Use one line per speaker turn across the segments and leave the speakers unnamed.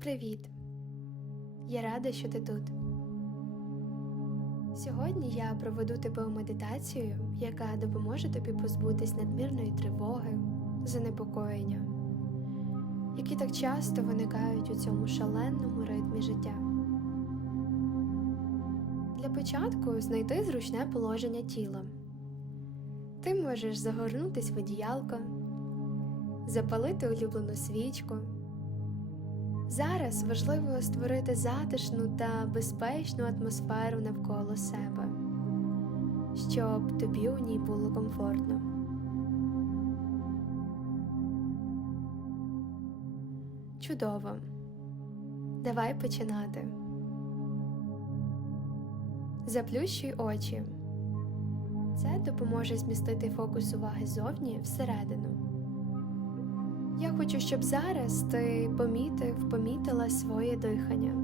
Привіт! Я рада, що ти тут. Сьогодні я проведу тебе у медитацію, яка допоможе тобі позбутись надмірної тривоги, занепокоєння, які так часто виникають у цьому шаленому ритмі життя. Для початку знайди зручне положення тіла. Ти можеш загорнутись в одіялко, запалити улюблену свічку. Зараз важливо створити затишну та безпечну атмосферу навколо себе, щоб тобі у ній було комфортно. Чудово. Давай починати. Заплющуй очі. Це допоможе змістити фокус уваги зовні всередину. Я хочу, щоб зараз ти помітив, помітила своє дихання.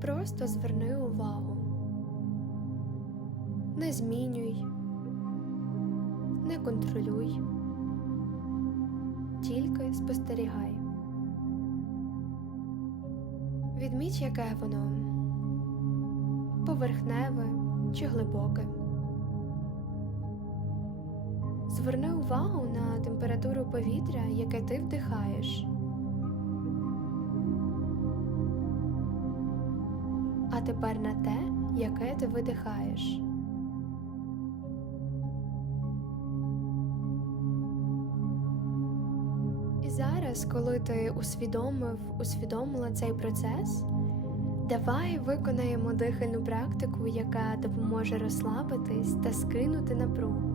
Просто зверни увагу. Не змінюй, не контролюй, тільки спостерігай. Відміч, яке воно поверхневе чи глибоке. Зверни увагу на температуру повітря, яке ти вдихаєш. А тепер на те, яке ти видихаєш. Зараз, коли ти усвідомив, усвідомила цей процес, давай виконаємо дихальну практику, яка допоможе розслабитись та скинути напругу.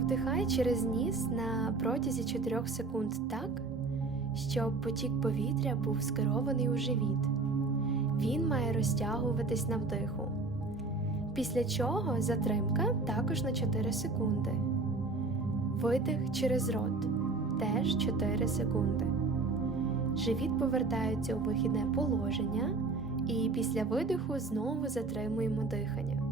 Вдихай через ніс на протязі 4 секунд так, щоб потік повітря був скерований у живіт. Він має розтягуватись на вдиху. Після чого затримка також на 4 секунди. Видих через рот теж 4 секунди. Живіт повертається у вихідне положення, і після видиху знову затримуємо дихання.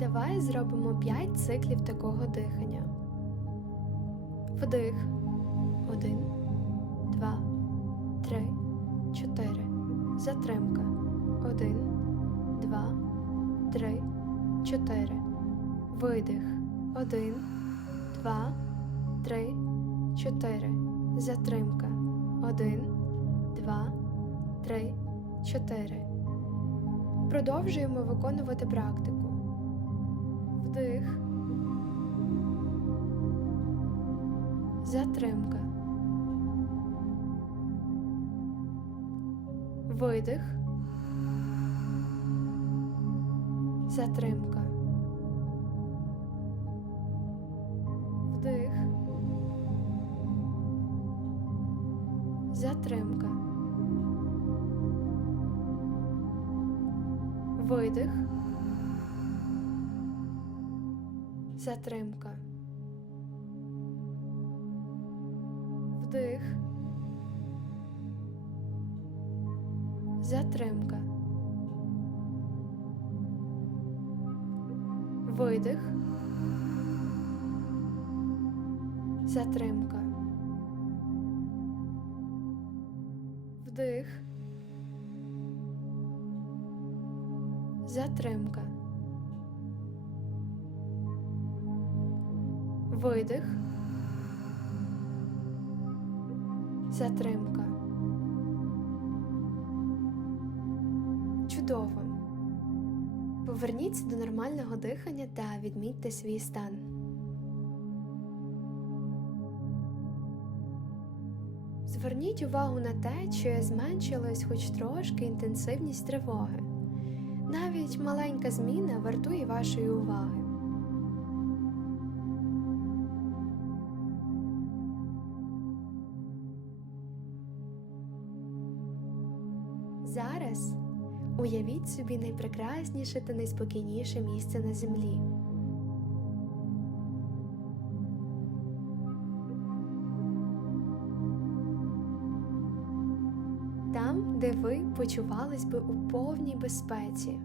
Давай зробимо 5 циклів такого дихання. Вдих. 1, 2, 3, 4. Затримка. 1, 2, 3, 4. Видих. Один, два, три, чотири. Затримка. Один, два, три, чотири. Продовжуємо виконувати практику. Вдих. Затримка. Видих. Затримка. Видих. Затримка. Вдих. Затримка. Видих. Затримка. Вдих. Затримка. Видих. Затримка. Чудово. Поверніться до нормального дихання та відмітьте свій стан. Зверніть увагу на те, чи зменшилась хоч трошки інтенсивність тривоги. Навіть маленька зміна вартує вашої уваги. Зараз уявіть собі найпрекрасніше та найспокійніше місце на землі. там, де ви почувались би у повній безпеці.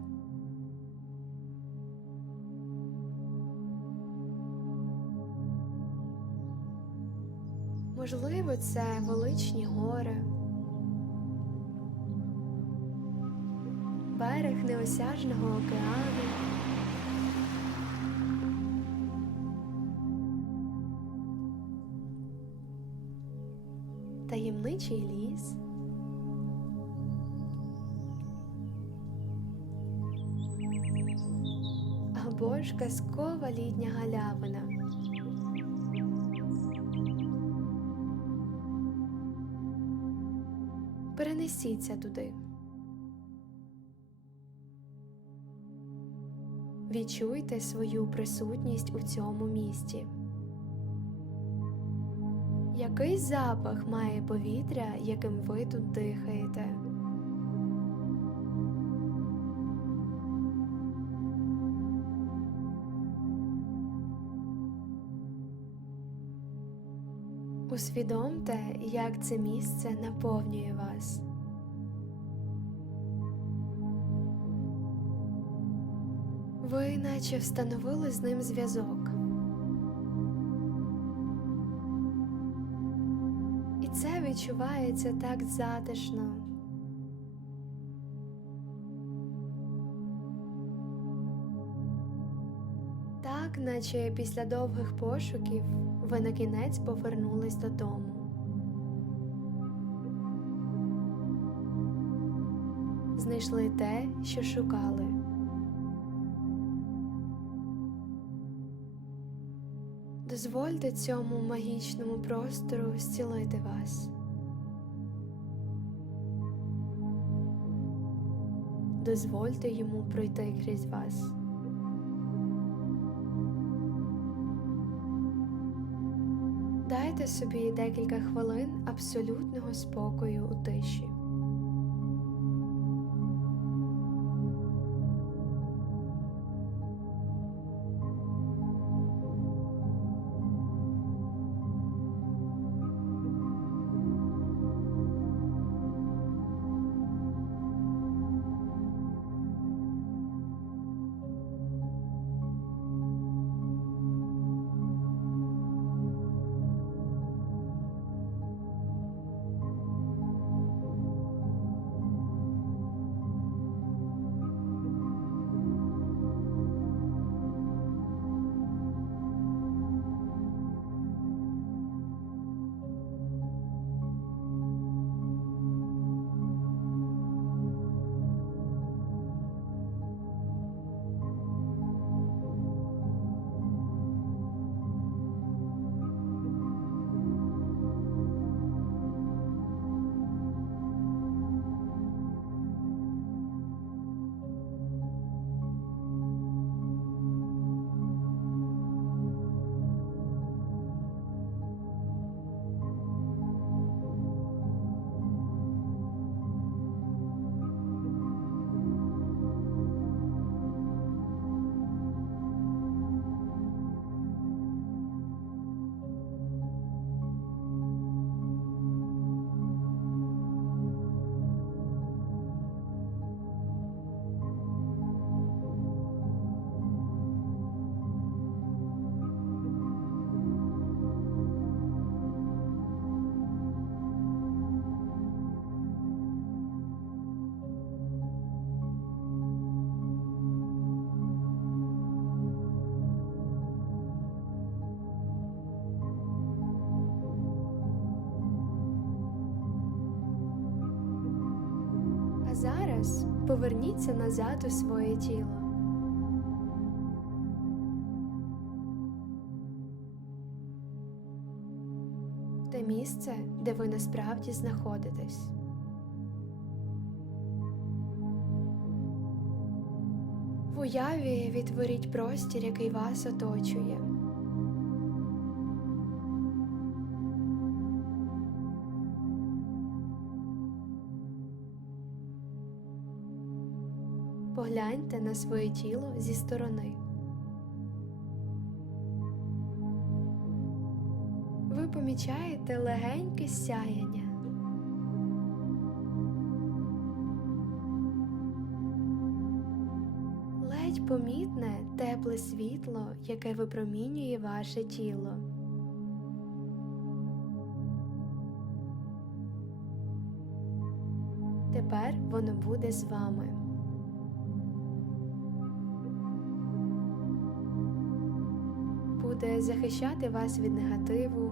Можливо, це величні гори, берег неосяжного океану. Таємничий ліс. Або ж казкова літня галявина. Перенесіться туди. Відчуйте свою присутність у цьому місті. Який запах має повітря, яким ви тут дихаєте? Усвідомте, як це місце наповнює вас. Ви наче встановили з ним зв'язок. І це відчувається так затишно. Так, наче після довгих пошуків ви на кінець повернулись додому. Знайшли те, що шукали. Дозвольте цьому магічному простору зцілити вас. Дозвольте йому пройти крізь вас. Дайте собі декілька хвилин абсолютного спокою у тиші. Зараз поверніться назад у своє тіло. Те місце, де ви насправді знаходитесь. В уяві відтворіть простір, який вас оточує. погляньте на своє тіло зі сторони. Ви помічаєте легеньке сяєння. Ледь помітне тепле світло, яке випромінює ваше тіло. Тепер воно буде з вами. Буде захищати вас від негативу.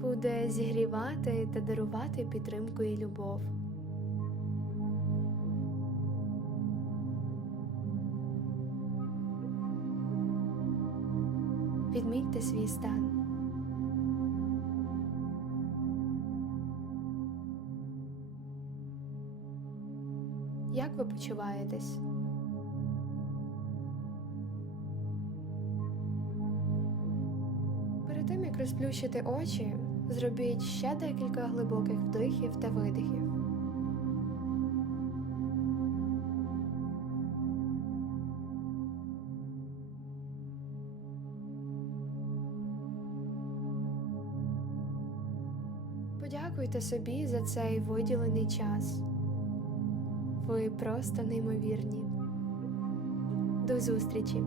Буде зігрівати та дарувати підтримку і любов. Відмітьте свій стан. Як ви почуваєтесь? Перед тим як розплющити очі, зробіть ще декілька глибоких вдихів та видихів. Подякуйте собі за цей виділений час. Ви просто неймовірні. До зустрічі!